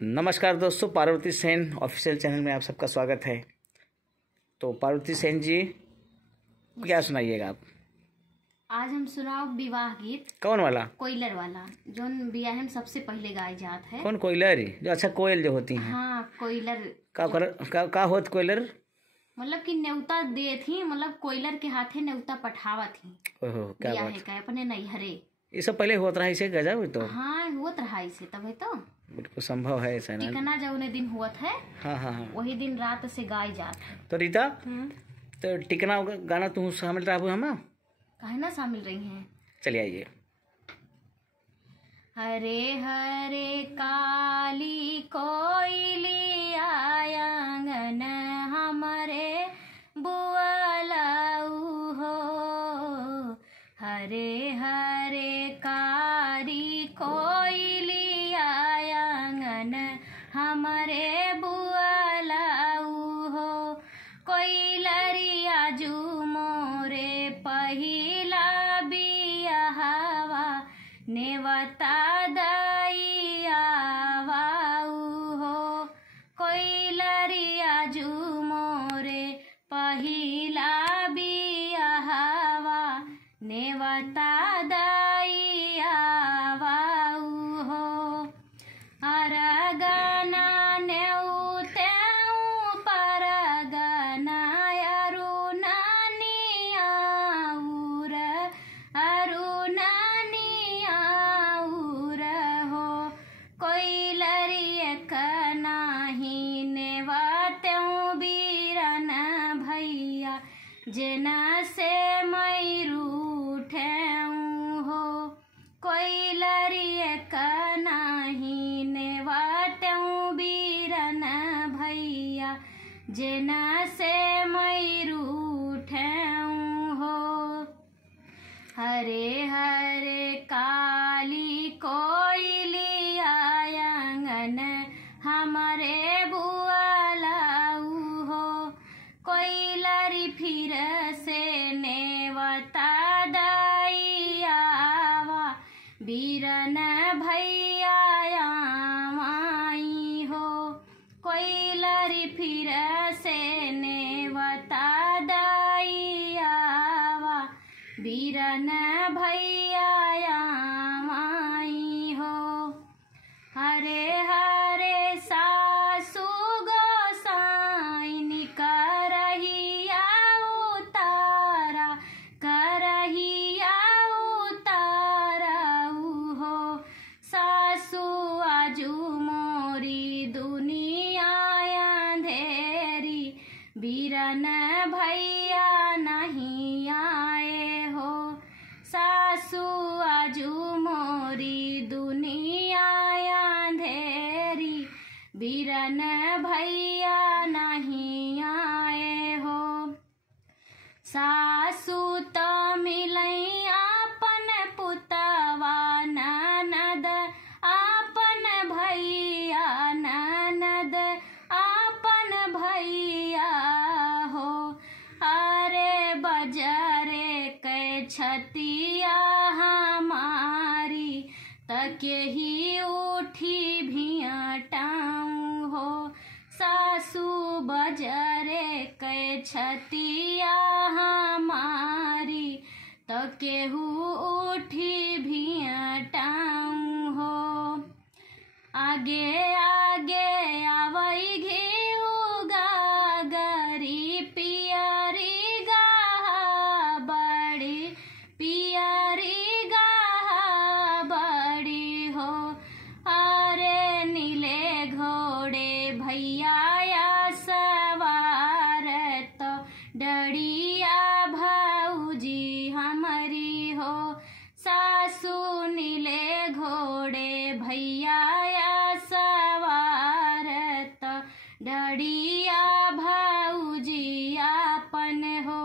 नमस्कार दोस्तों, Parvati Sen official channel में आप सबका स्वागत है। तो पार्वती सेन जी, क्या सुनाइएगा आप? आज हम सुनाओ विवाह गीत। कौन वाला? कोयलर वाला, जो विवाह में सबसे पहले गाय जात है। कौन कोयलर? जो अच्छा कोयल जो होती हैं। हाँ, कोयलर। का होत कोयलर? मतलब कि न्योता दे थी, मतलब कोयलर के हाथे न्योता पठावा थी। ओहो, क्या बियाह बात। का अपने नैहरे। ये सब पहले होता रहा इसे गजब तो। हाँ, हुआ रहा इसे तब तो बिल्कुल संभव है ऐसा ना। टिकना जो उन्हें दिन हुआ है। हाँ हाँ हाँ। वही दिन रात से गाय जात। तो रीता, तो टिकना गाना तुम शामिल रहा हम काहे ना शामिल रही हैं। चलिए आइए। हरे हरे काली कोयली आंगन हमरे बुआलाऊ हो। हरे हरे कारी कोयली आंगन हमरे बुआलाऊ हो। कोयलरिया जू मोरे पहिला बियाहवा नेवता दइयावाऊ हो। कोयलरिया जू मोरे पहिला बियाहवा नेवता दइयावाऊ हो। अरगना नेउतेऊ परगना अरुणानियाऊर अरुणानियाऊर हो। कोयलरिया कनाही नेवतेऊ बीरन भैया जेना से मैरूठेऊ हो। कोयलरिया कनाही नेवतेऊ बीरन भैया जेना से मैरूठेऊ हो। हरे हरे काली कोयली आंगन हमरे बुआलाऊ हो। कोयलरी फिर से नेवता दइयावा बीरन भैया माई हो। कोयलरी फिर से नेवता दइयावा बीरन भैया माई हो। हरे हरे सासु गोसाइनी करहिया उतारा करहिया उतारऊ हो। सासु आजू मोरी दुनिया अंधेरी बीरन भैया नहीं आए हो। सासु आजू मोरी दुनिया अंधेरी बीरन भैया नहीं आए हो। सासु तो मिलई आपन पुतवा ननद आपन भैया ननद आपन भैया हो। अरे बजरे के छतिया हमारी तके ही उठी भियटाऊ हो। सासु बजरे के छतिया हमारी तकेहू उठी भियटाऊ हो। आगे आगे आवई घिउ गागरी पियरी गाहा बड़ी पियरी गाहा बड़ी हो। अरे नीले घोड़े भैया सवार तो डड़िया भौजी हमारी हो। सासु नीले घोड़े भैया सवार तो डड़िया भौजी आपन हो।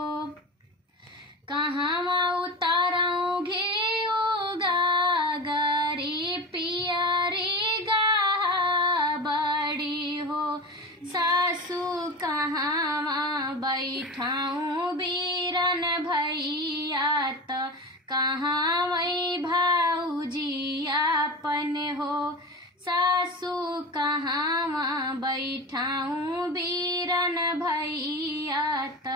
कहवा उतारऊ घिउ गागरी पियरी गाहा बड़ी हो। सासु कहवा बैठाऊ बीरन भैया तो कहाँ वही भाऊजी आपन हो, सासू कहाँ बैठाऊं बीरन भैया त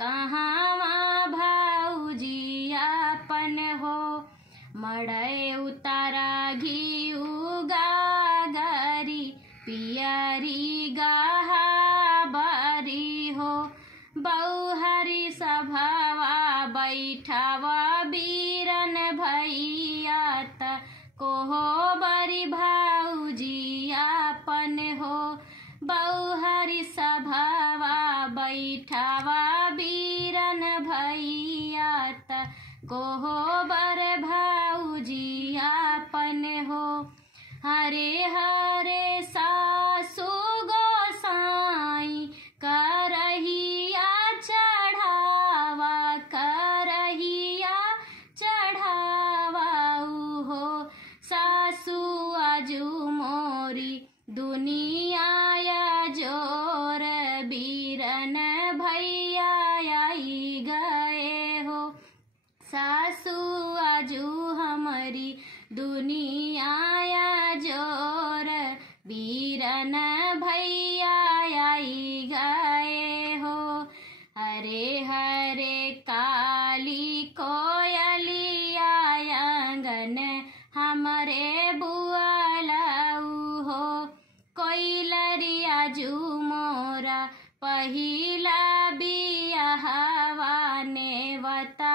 कहाँ भाऊजी अपन हो। मड़ै उतारा घी गागरी पियरी गाहा बरी हो। बौहरी सभावा बैठावा बीरन भैया त कोहो बरी भाऊजी अपन हो। बौहरी सभावा बैठावा बीरन भैया त कोहो बर भाऊजी अपन हो। हरे हरे सासु गोसाई करहिया चढ़ावा करहिया चढ़ावा हो। सासु आजू मोरी दुनिया जोर बीरन भैया आई गए हो। सासु आजू हमारी दुनिया जोर बीरन भैया आई गए हो। हरे हरे काली कोयलिया आंगन हमरे बुआलाऊ हो। कोइलरिया जू मोरा पहिला बियाहवा नेवता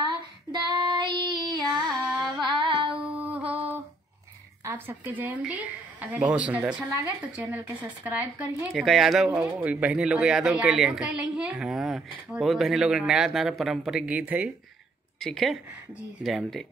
दाइया वाऊ हो। आप सबके जयमडी। अगर बहुत ये सुंदर अच्छा लगे तो चैनल के सब्सक्राइब करिए। एक यादव बहनी लोग यादव के लिए के लिए हाँ बहुत बहनी लोग नया नया पारंपरिक गीत है। ठीक है जी। जय हिंद।